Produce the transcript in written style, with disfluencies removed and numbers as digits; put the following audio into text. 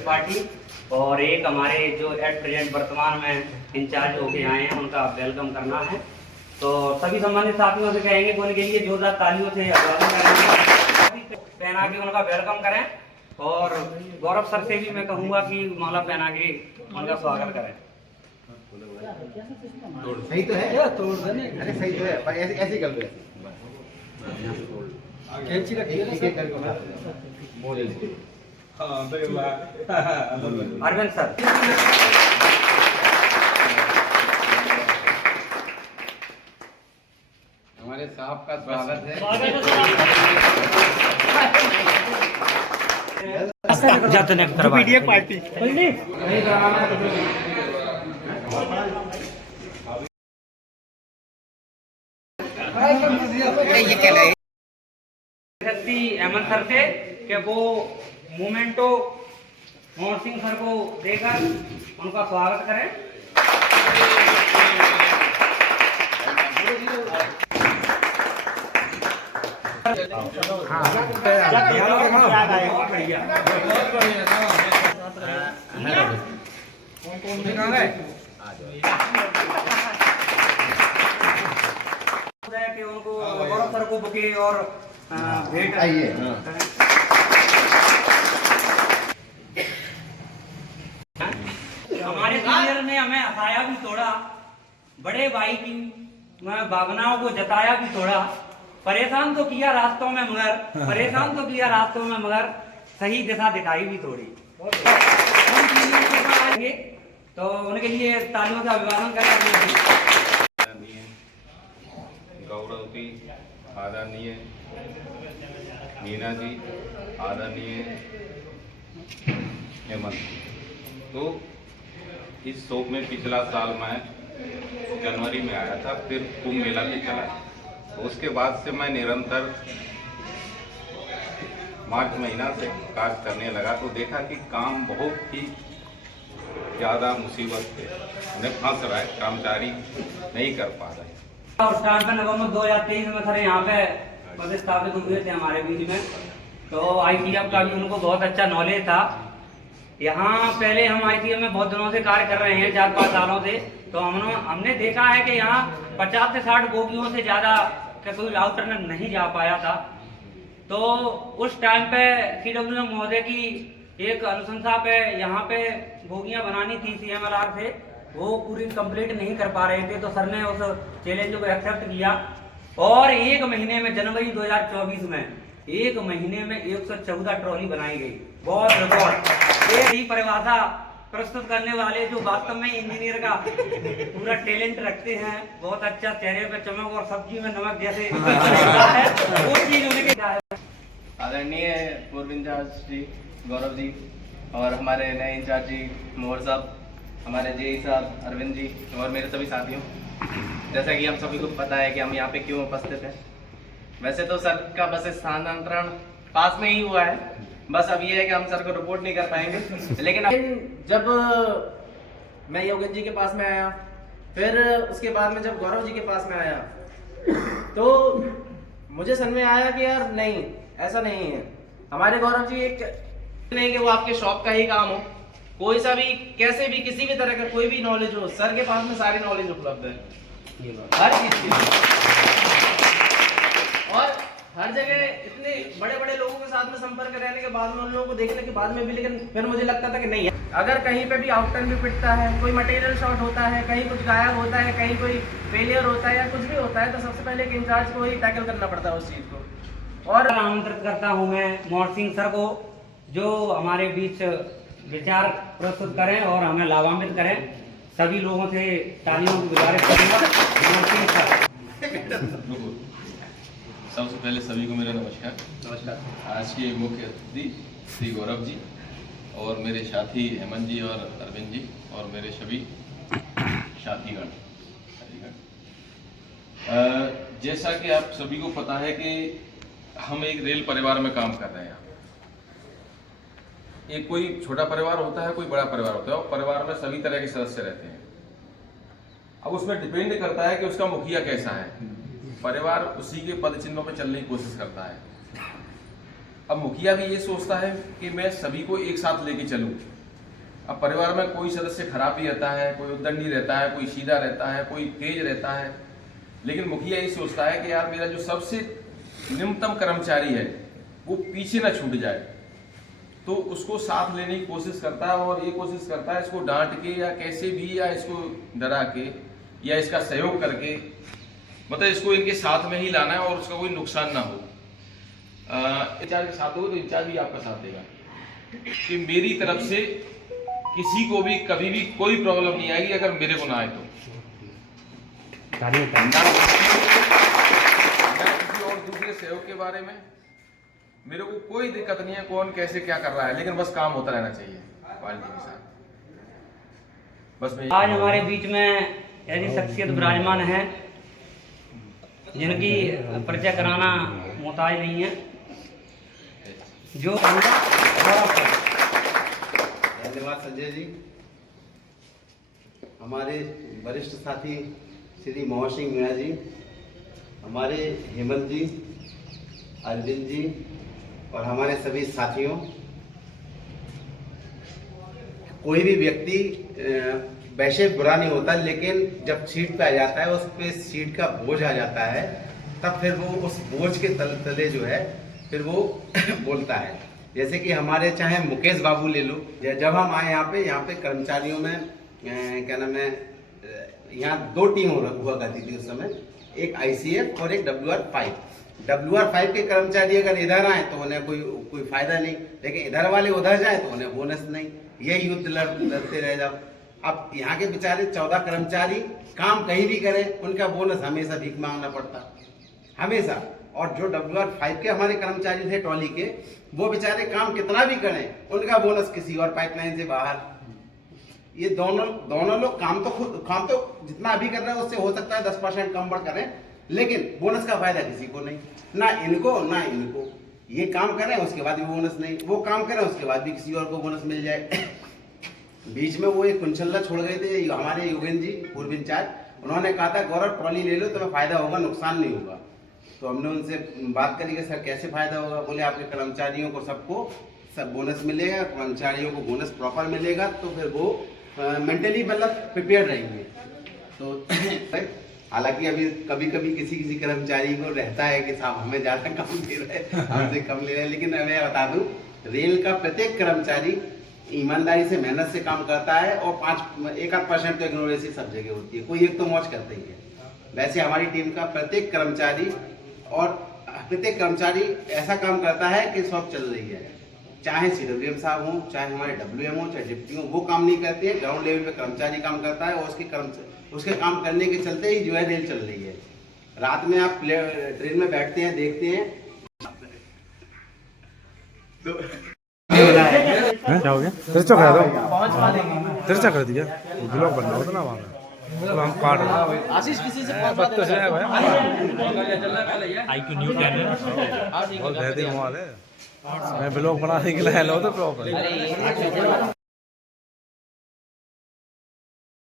Democratic party, और एक हमारे जो एट प्रेजेंट वर्तमान में इंचार्ज होके आए हैं, उनका वेलकम करना है। तो सभी संबंधित साथियों से कहेंगे कि उनके लिए जोरदार तालियों से पहना के उनका वेलकम करें, और गौरव सर से भी मैं कहूँगा कि माला पहना के उनका स्वागत करें। सही तो है, तोड़ देने, अरे सही तो है, पर ऐसे कर दो। कैंची रखिए ना सर, बोले हाँ अरविंद सर। हमारे साहब का स्वागत है। पीडीएफ पार्टी अहमद सर से कि वो मोमेंटो मोहन सिंह सर को देकर उनका स्वागत करें। कि उनको गौरव सर को बुके और भेंट आइए। हमारे सीनियर ने हमें हंसाया भी थोड़ा, बड़े भाई की भावनाओं को जताया भी थोड़ा, परेशान तो किया रास्तों में मगर सही दिशा दिखाई भी थोड़ी। तो उनके लिए तालियों का अभिवादन करना। गौरव जी आदरणीय, मीना जी आदरणीय, हेमंत। तो इस शो में पिछला साल मैं जनवरी में आया था, फिर कुंभ मेला पे चला, तो उसके बाद से मैं निरंतर मार्च महीना से कार्य करने लगा, तो देखा कि काम बहुत ही ज़्यादा मुसीबत पे उन्हें फंस रहा है, कर्मचारी नहीं कर पा रहे। और स्टार्ट में नवंबर 2023 में सर यहाँ पे पद स्थापित हुए थे हमारे बीच में, तो ITF का भी उनको बहुत अच्छा नॉलेज था। यहाँ पहले हम ITF में बहुत दिनों से कार्य कर रहे हैं, 4-5 सालों से, तो हमने देखा है कि यहाँ 50 से 60 बोगियों से ज़्यादा का कोई अल्टरनेट नहीं जा पाया था। तो उस टाइम पे CWM महोदय की एक अनुशंसा पे यहाँ पे बोगियाँ बनानी थी CMLR से, वो पूरी कंप्लीट नहीं कर पा रहे थे, तो सर ने उस चैलेंज को एक्सेप्ट किया, और एक महीने में जनवरी 2024 में 1 महीने में 114 ट्रॉली बनाई गई। बहुत रिकॉर्ड। एक ही परिभाषा प्रस्तुत करने वाले जो वास्तव में इंजीनियर का पूरा टैलेंट रखते हैं, बहुत अच्छा चेहरे पे चमक और सब्जी में नमक जैसे है, वो चीज उनके। आदरणीय पूर्व इंचार्ज जी गौरव जी, और हमारे नए इंचार्ज जी मोहर साहब, हमारे जेई साहब अरविंद जी, और मेरे सभी साथियों, जैसा कि हम सभी को पता है कि हम यहाँ पे क्यों उपस्थित हैं। वैसे तो सर का बस स्थानांतरण पास में ही हुआ है, बस अब ये है कि हम सर को रिपोर्ट नहीं कर पाएंगे। लेकिन जब मैं योगेश जी के पास में आया, फिर उसके बाद में जब गौरव जी के पास में आया, तो मुझे समझ में आया कि यार नहीं, ऐसा नहीं है। हमारे गौरव जी एक नहीं कि वो आपके शॉप का ही काम हो, कोई सा भी कैसे भी किसी भी तरह का कोई भी नॉलेज हो, सर के पास में सारी नॉलेज उपलब्ध है हर चीज की। और हर जगह इतने बड़े बड़े लोगों के साथ में संपर्क रहने के बाद में, उन लोगों को देखने के बाद में भी, लेकिन फिर मुझे लगता था कि नहीं है, अगर कहीं पे भी आउटटर्न भी पिटता है, कोई मटेरियल शॉर्ट होता है, कहीं कुछ गायब होता है, कहीं कोई फेलियर होता है या कुछ भी होता है, तो सबसे पहले एक इंचार्ज को ही टैकल करना पड़ता है उस चीज को। और आमंत्रित करता हूँ मैं मोहन सिंह सर को, जो हमारे बीच विचार प्रस्तुत करें और हमें लाभान्वित करें। सभी लोगों से तालियों की गुजारिश करूंगा। सबसे पहले सभी को मेरा नमस्कार। आज के मुख्य अतिथि श्री गौरव जी, और मेरे साथी हेमंत जी और अरविंद जी, और मेरे सभी साथीगण। जैसा कि आप सभी को पता है कि हम एक रेल परिवार में काम कर रहे हैं। एक कोई छोटा परिवार होता है, कोई बड़ा परिवार होता है, और परिवार में सभी तरह के सदस्य रहते हैं। अब उसमें डिपेंड करता है कि उसका मुखिया कैसा है। परिवार उसी के पद चिन्हों पर चलने की कोशिश करता है। अब मुखिया भी ये सोचता है कि मैं सभी को एक साथ लेके चलूं। अब परिवार में कोई सदस्य खराब भी रहता है, कोई उद्दंडी रहता है, कोई सीधा रहता है, कोई तेज रहता है, लेकिन मुखिया ये सोचता है कि यार मेरा जो सबसे न्यूनतम कर्मचारी है वो पीछे ना छूट जाए, तो उसको साथ लेने की कोशिश करता है और ये कोशिश करता है इसको डांट के या कैसे भी, या इसको डरा के या इसका सहयोग करके, मतलब इसको इनके साथ में ही लाना है और उसका कोई नुकसान ना हो। इंचार्ज के साथ होगा तो इंचार्ज भी आपका साथ देगा कि मेरी तरफ से किसी को भी कभी भी कोई प्रॉब्लम नहीं आएगी अगर मेरे को ना आए तो। ना किसी और दूसरे सहयोग के बारे में मेरे को कोई दिक्कत नहीं है, कौन कैसे क्या कर रहा है, लेकिन बस काम होता रहना चाहिए क्वालिटी के साथ। बस मैं आज हमारे बीच में ऐसी शख्सियत विराजमान है जिनकी परिचय कराना मोहताज नहीं है, जो धन्यवाद संजय जी। हमारे वरिष्ठ साथी श्री मोहन सिंह मीणा जी, हमारे हेमंत जी, अरविंद जी और हमारे सभी साथियों, कोई भी व्यक्ति वैसे बुरा नहीं होता, लेकिन जब सीट पे आ जाता है, उस पे सीट का बोझ आ जाता है, तब फिर वो उस बोझ के तले जो है फिर वो बोलता है। जैसे कि हमारे चाहे मुकेश बाबू ले लो, जब हम आए यहाँ पे कर्मचारियों में क्या नाम है, यहाँ 2 टीम हुआ करती थी उस समय, एक ICF और एक WR5। WR5 के कर्मचारी अगर इधर आए तो उन्हें कोई फायदा नहीं, लेकिन इधर वाले उधर जाए तो उन्हें बोनस नहीं, यही युद्ध लड़ते रह जाओ। अब यहाँ के बेचारे 14 कर्मचारी काम कहीं भी करें, उनका बोनस हमेशा भीख मांगना पड़ता, हमेशा। और जो WR5 के हमारे कर्मचारी थे ट्रॉली के, वो बेचारे काम कितना भी करें, उनका बोनस किसी और पाइपलाइन से बाहर। ये दोनों लोग काम तो जितना अभी कर रहे हैं उससे हो सकता है 10% कम बढ़ करें, लेकिन बोनस का फायदा किसी को नहीं, ना इनको ना इनको। ये काम करें उसके बाद भी बोनस नहीं, वो काम करें उसके बाद भी किसी और को बोनस मिल जाए। बीच में वो एक कुंचल्ला छोड़ गए थे हमारे योगेंद्र जी, पूर्व इंचार्ज, उन्होंने कहा था गौरव ट्रॉली ले लो तुम्हें फायदा होगा, नुकसान नहीं होगा। तो हमने उनसे बात करी कि सर कैसे फायदा होगा, बोले आपके कर्मचारियों को सबको सब बोनस मिलेगा, कर्मचारियों को बोनस प्रॉपर मिलेगा, तो फिर वो मेंटली मतलब प्रिपेयर रहेंगे। तो हालांकि अभी कभी कभी किसी कर्मचारी को रहता है कि साहब हमें ज़्यादा कम दे रहे, हमसे कम ले रहे हैं, लेकिन मैं बता दूं रेल का प्रत्येक कर्मचारी ईमानदारी से मेहनत से काम करता है, और 1-8% तो इग्नोरेंसी सब जगह होती है, कोई एक तो मौज करता ही है। वैसे हमारी टीम का प्रत्येक कर्मचारी ऐसा काम करता है कि सब चल रही है, चाहे CWM साहब हों, चाहे हमारे WM हों, चाहे डिप्टी हों, वो काम नहीं करते हैं, ग्राउंड लेवल पे कर्मचारी काम करता है, और उसके काम करने के चलते ही जो है रेल चल रही है। रात में आप ट्रेन में बैठते हैं, देखते हैं क्या हो गया? तिरछा करा दो, तिरछा कर दिया, ब्लॉक बन रहा होता ना वहाँ तो हम काट रहे हैं। आशीष किसी से पत्ते से है भाई, IQ न्यू 10 है, बहुत बेहतरीन माल है। मैं ब्लॉग बनाने के लिए आया था प्रॉपर।